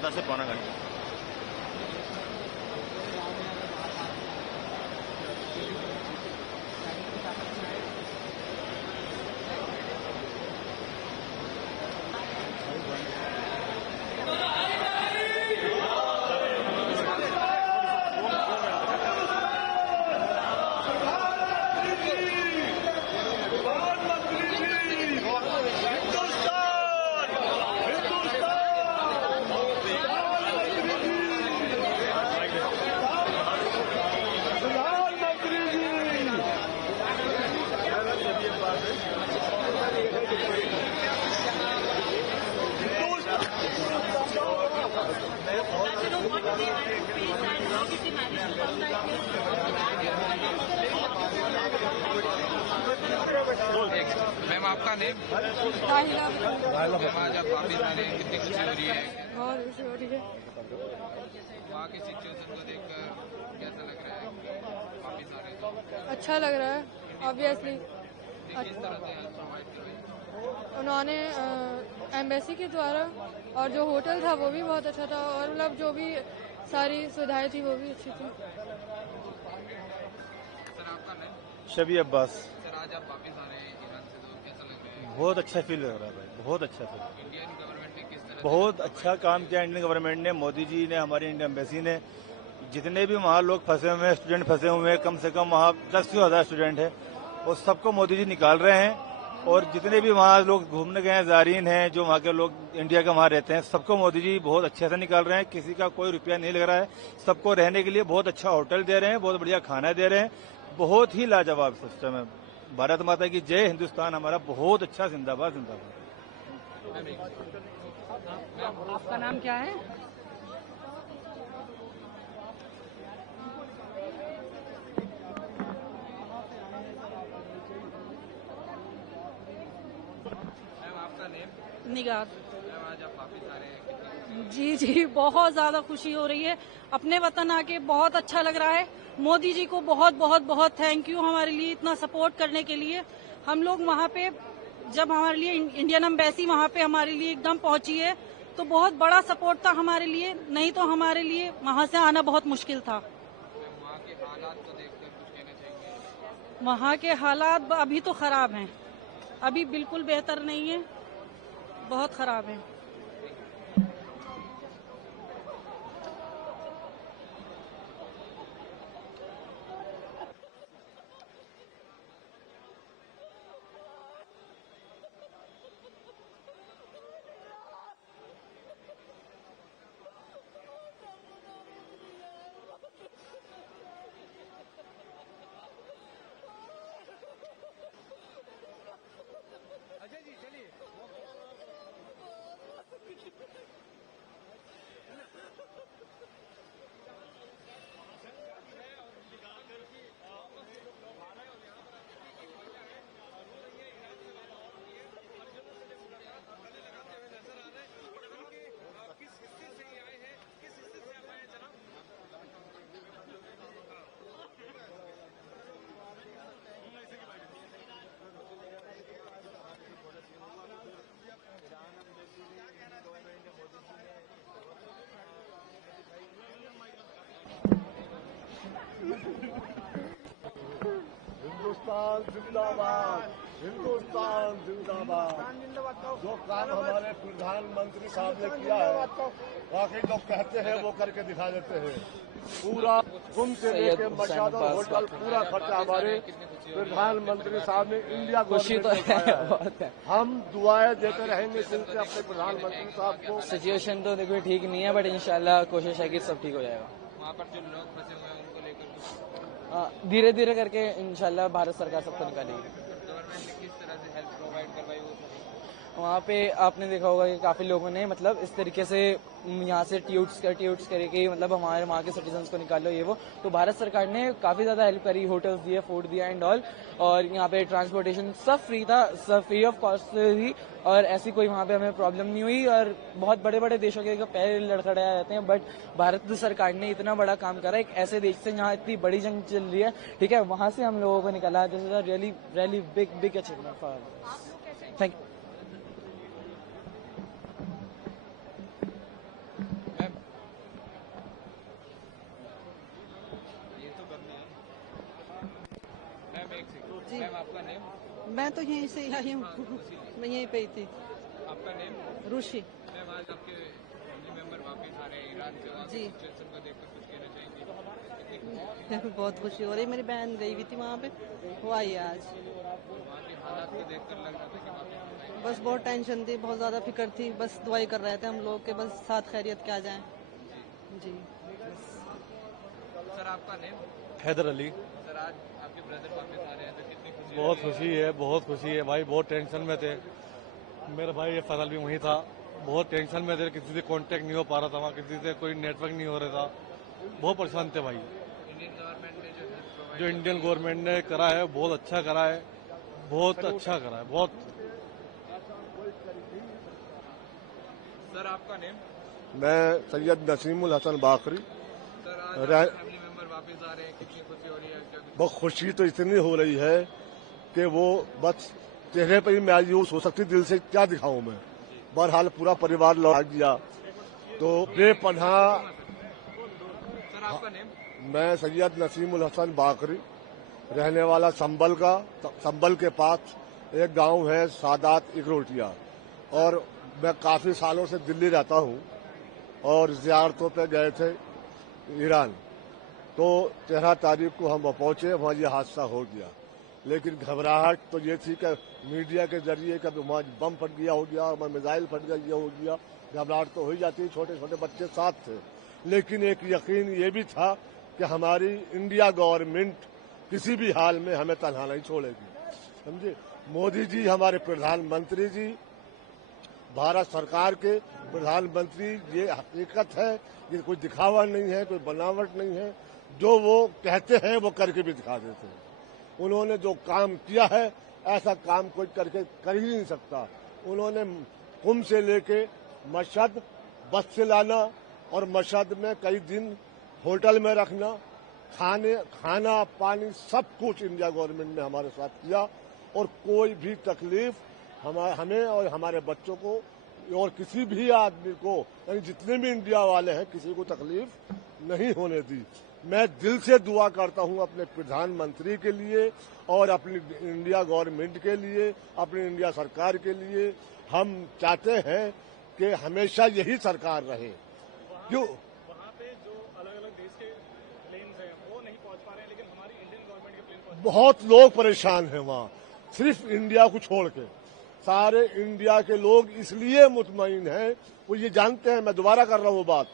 आधा से पौना घंटा। मैम आपका नेम? मैम आज आप वापिस आ रहे हैं, कितनी खुशी हो रही है? बहुत खुशी हो रही है। वहाँ की सिचुएशन को देखकर कैसा लग रहा है वापिस आ रहे हैं? अच्छा लग रहा है ऑब्वियसली। किस तरह से हेल्प प्रोवाइड करवाई? उन्होंने एम्बेसी के द्वारा, और जो होटल था वो भी बहुत अच्छा था, और मतलब जो भी सारी सुविधाएं थी वो भी अच्छी थी। सर आपका नेम? शबी अब्बास। सर आज आप वापिस आ रहे हैं ईरान से, तो कैसा लग रहा है? बहुत अच्छा फील लग रहा है भाई, बहुत अच्छा फील। इंडियन गवर्नमेंट ने किस तरह बहुत अच्छा काम किया इंडियन गवर्नमेंट ने, मोदी जी ने, हमारी इंडियन एम्बेसी ने। जितने भी वहाँ लोग फंसे हुए हैं, स्टूडेंट फंसे हुए हैं, कम से कम वहाँ 10,000 स्टूडेंट है, और सबको मोदी जी निकाल रहे हैं। और जितने भी वहाँ लोग घूमने गए हैं, ज़ायरीन हैं, जो वहाँ के लोग इंडिया के वहाँ रहते हैं, सबको मोदी जी बहुत अच्छे से निकाल रहे हैं। किसी का कोई रुपया नहीं लग रहा है। सबको रहने के लिए बहुत अच्छा होटल दे रहे हैं, बहुत बढ़िया खाना दे रहे हैं। बहुत ही लाजवाब सिस्टम है। भारत माता की जय। हिंदुस्तान हमारा बहुत अच्छा, जिंदाबाद जिंदाबाद। आपका नाम क्या है? मैम आपका नेम? निगार। मैम आज आप वापिस आ रहे हैं, कितनी जी बहुत ज्यादा खुशी हो रही है। अपने वतन आके बहुत अच्छा लग रहा है। मोदी जी को बहुत बहुत बहुत थैंक यू हमारे लिए इतना सपोर्ट करने के लिए। हम लोग वहाँ पे जब हमारे लिए इंडियन एम्बेसी वहाँ पे हमारे लिए एकदम पहुंची है, तो बहुत बड़ा सपोर्ट था हमारे लिए, नहीं तो हमारे लिए वहाँ से आना बहुत मुश्किल था। वहाँ के हालात को देखकर कुछ कहना चाहेंगे? वहाँ के हालात अभी तो खराब हैं, अभी बिल्कुल बेहतर नहीं है, बहुत खराब है। हिंदुस्तान जिंदाबाद, हिंदुस्तान जिंदाबाद। जो काम हमारे प्रधानमंत्री साहब ने किया है, वाकई लोग कहते हैं वो करके दिखा देते हैं। पूरा कुंभ से लेके मर्यादा होटल पूरा खर्चा हमारे प्रधानमंत्री साहब ने इंडिया गवर्नमेंट को उठाया है। हम दुआएं देते रहेंगे जिनसे अपने प्रधानमंत्री साहब को। सिचुएशन तो देखो ठीक नहीं है, बट इंशाल्लाह कोशिश है कि सब ठीक हो जाएगा। वहाँ पर जो लोग फंसे हुए हैं उनको लेकर धीरे धीरे करके इंशाल्लाह भारत सरकार सबको निकालेगी। गवर्नमेंट ने किस तरह से हेल्प प्रोवाइड करवाई वो? वहाँ पे आपने देखा होगा कि काफी लोगों ने मतलब इस तरीके से यहाँ से ट्यूट्स करके मतलब हमारे वहाँ के सिटीजन्स को निकाल लो ये वो। तो भारत सरकार ने काफी ज्यादा हेल्प करी, होटल्स दिए, फूड दिया एंड ऑल, और यहाँ पे ट्रांसपोर्टेशन सब फ्री था, सब फ्री ऑफ कॉस्ट थी, और ऐसी कोई वहाँ पे हमें प्रॉब्लम नहीं हुई। और बहुत बड़े बड़े देशों के पैर लड़खड़ाए जाते हैं, बट भारत सरकार ने इतना बड़ा काम करा, एक ऐसे देश से जहाँ इतनी बड़ी जंग चल रही है, ठीक है, वहाँ से हम लोगों को निकाला। This is a really really big achievement for thank you. जी मैम आपका नेम? मैं तो यहीं से आई हूँ मैं यहीं पे ही थी। आपका नेम? रुशि। मैम आज आपके फैमिली मेंबर वापस आ रहे हैं ईरान से, वहाँ जी। की सिचुएशन को देखकर कुछ कहना चाहेंगे? कितनी खुशी बहुत खुशी हो रही, मेरी बहन गई हुई थी वहाँ पे, वो आई है आज। वहाँ के हालात को देखकर लग रहा था कि वापस आएंगे। बस बहुत टेंशन थी, बहुत ज्यादा फिक्र थी, बस दुआई कर रहे थे हम लोग के बस साथ खैरियत के आ जाएं। जी बस। सर आपका नेम? हैदर अली। सर आज आपके ब्रदर वापस आ रहे हैं तो कितनी खुशी बहुत खुशी है, बहुत खुशी है भाई, बहुत टेंशन में थे। मेरा भाई ये फजल भी वहीं था, बहुत टेंशन में थे, किसी से कांटेक्ट नहीं हो पा रहा था वहाँ, किसी से कोई नेटवर्क नहीं हो रहा था, बहुत परेशान थे भाई। इंडियन गवर्नमेंट ने जो हेल्प प्रोवाइड जो इंडियन गवर्नमेंट ने करा है बहुत अच्छा करा है, बहुत अच्छा करा है, बहुत। सर आपका नेम? मैं सैयद नसीमुल हसन बाकरी। सर आज रा- फैमिली मेंबर वापस आ रहे हैं, कितनी खुशी हो रही है? क्या कुछ? बहुत खुशी तो इतनी हो रही है कि वो बस चेहरे पर ही मायूस हो सकती, दिल से क्या दिखाऊं मैं। बहरहाल पूरा परिवार लौट गया तो बेपनाह। सर आपका नेम? मैं सैयद नसीमुल हसन बाकरी, रहने वाला संबल के पास एक गांव है सादात इकरोटिया, और मैं काफी सालों से दिल्ली रहता हूं और जियारतों पे गए थे ईरान। तो 13 तारीख को हम पहुंचे, वहां ये हादसा हो गया। लेकिन घबराहट तो ये थी कि मीडिया के जरिए कभी वहां बम फट गया हो गया, वहां मिसाइल फट गया ये हो गया, घबराहट तो हो ही जाती, छोटे छोटे बच्चे साथ थे। लेकिन एक यकीन ये भी था कि हमारी इंडिया गवर्नमेंट किसी भी हाल में हमें तनहा नहीं छोड़ेगी, समझे। मोदी जी हमारे प्रधानमंत्री जी, भारत सरकार के प्रधानमंत्री, ये हकीकत है, ये कोई दिखावा नहीं है, कोई बनावट नहीं है। जो वो कहते हैं वो करके भी दिखा देते हैं। उन्होंने जो काम किया है ऐसा काम कोई करके कर ही नहीं सकता। उन्होंने कुंभ से लेके मशहद बस से लाना और मशहद में कई दिन होटल में रखना, खाना पानी सब कुछ इंडिया गवर्नमेंट ने हमारे साथ किया, और कोई भी तकलीफ हमें और हमारे बच्चों को और किसी भी आदमी को, यानी जितने भी इंडिया वाले हैं, किसी को तकलीफ नहीं होने दी। मैं दिल से दुआ करता हूं अपने प्रधानमंत्री के लिए और अपनी इंडिया गवर्नमेंट के लिए, अपनी इंडिया सरकार के लिए। हम चाहते हैं कि हमेशा यही सरकार रहे। क्यों वहाँ पे जो अलग अलग देश के प्लेन हैं वो नहीं पहुंच पा रहे हैं, लेकिन हमारी इंडियन गवर्नमेंट के प्लेन बहुत लोग परेशान हैं वहाँ, सिर्फ इंडिया को छोड़ के। सारे इंडिया के लोग इसलिए मुतमईन हैं, वो ये जानते हैं, मैं दोबारा कर रहा हूँ वो बात,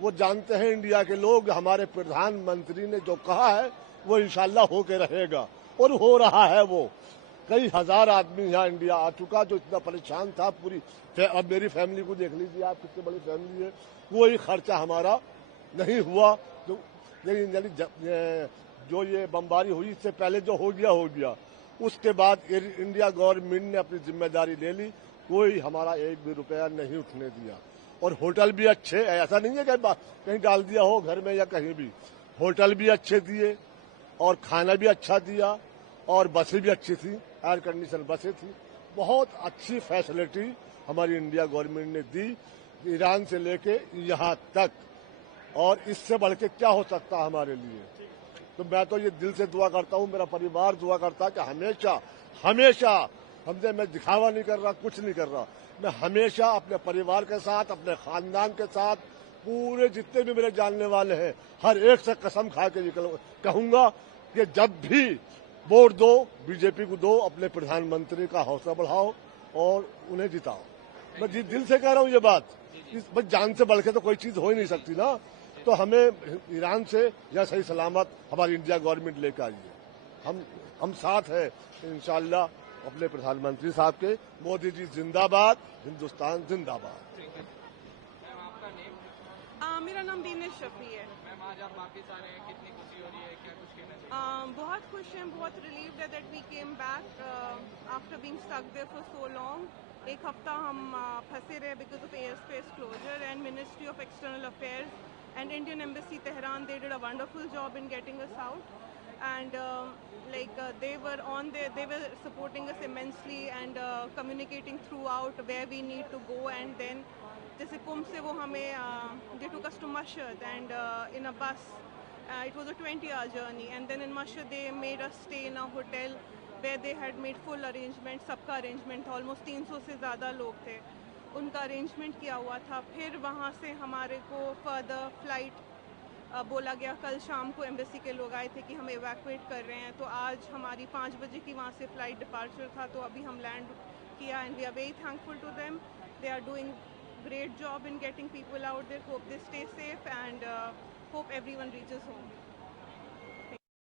वो जानते हैं इंडिया के लोग हमारे प्रधानमंत्री ने जो कहा है वो इंशाल्लाह होके रहेगा, और हो रहा है। वो कई हजार आदमी यहाँ इंडिया आ चुका जो इतना परेशान था। पूरी अब मेरी फैमिली को देख लीजिए आप, कितनी बड़ी फैमिली है, कोई खर्चा हमारा नहीं हुआ। तो जो ये बमबारी हुई इससे पहले जो हो गया, उसके बाद इंडिया गवर्नमेंट ने अपनी जिम्मेदारी ले ली, कोई हमारा एक भी रुपया नहीं उठने दिया। और होटल भी अच्छे, ऐसा नहीं है कि कहीं डाल दिया हो घर में या कहीं भी, होटल भी अच्छे दिए और खाना भी अच्छा दिया, और बसें भी अच्छी थी, एयर कंडीशन बसें थी। बहुत अच्छी फैसिलिटी हमारी इंडिया गवर्नमेंट ने दी, ईरान से लेके यहाँ तक, और इससे बढ़ के क्या हो सकता हमारे लिए। तो मैं तो ये दिल से दुआ करता हूँ, मेरा परिवार दुआ करता है कि हमेशा हमसे, मैं दिखावा नहीं कर रहा, कुछ नहीं कर रहा, मैं हमेशा अपने परिवार के साथ, अपने खानदान के साथ, पूरे जितने भी मेरे जानने वाले हैं, हर एक से कसम खा के कहूंगा कि जब भी वोट दो, बीजेपी को दो, अपने प्रधानमंत्री का हौसला बढ़ाओ और उन्हें जिताओ। मैं दिल से कह रहा हूँ ये बात, बस जान से बढ़ के तो कोई चीज हो ही नहीं सकती ना। तो हमें ईरान से या सही सलामत हमारी इंडिया गवर्नमेंट लेकर आई है। हम साथ हैं इंशाल्लाह अपने प्रधानमंत्री साहब के। मोदी जी जिंदाबाद, हिंदुस्तान जिंदाबाद। मैम आपका नेम? मेरा नाम दीनेश शफी है। मैम आज आप वापस आ रहे हैं, कितनी खुशी हो रही है? क्या कुछ कहना चाहिए? बहुत खुश हैं, बहुत रिलीव्ड है that we came back after being stuck there for so long. एक हफ्ता हम फंसे रहे because of air space closure, and ministry of external affairs and Indian Embassy Tehran, they did a wonderful job in getting us out, and they were supporting us immensely and communicating throughout where we need to go. And then जैसे कुंभ से वो हमें they took us to Mashhad and in a bus. It was a 20-hour journey, and then in Mashhad they made us stay in a hotel where they had made full arrangement, सबका arrangement था, almost 300 से ज़्यादा लोग थे, उनका arrangement किया हुआ था। फिर वहाँ से हमारे को फर्दर फ्लाइट बोला गया, कल शाम को एम्बेसी के लोग आए थे कि हम एवैक्यूएट कर रहे हैं, तो आज हमारी 5 बजे की वहाँ से फ़्लाइट डिपार्चर था, तो अभी हम लैंड किया and we are very thankful to them. They are doing great job in getting people out there. Hope they stay safe and hope everyone reaches home.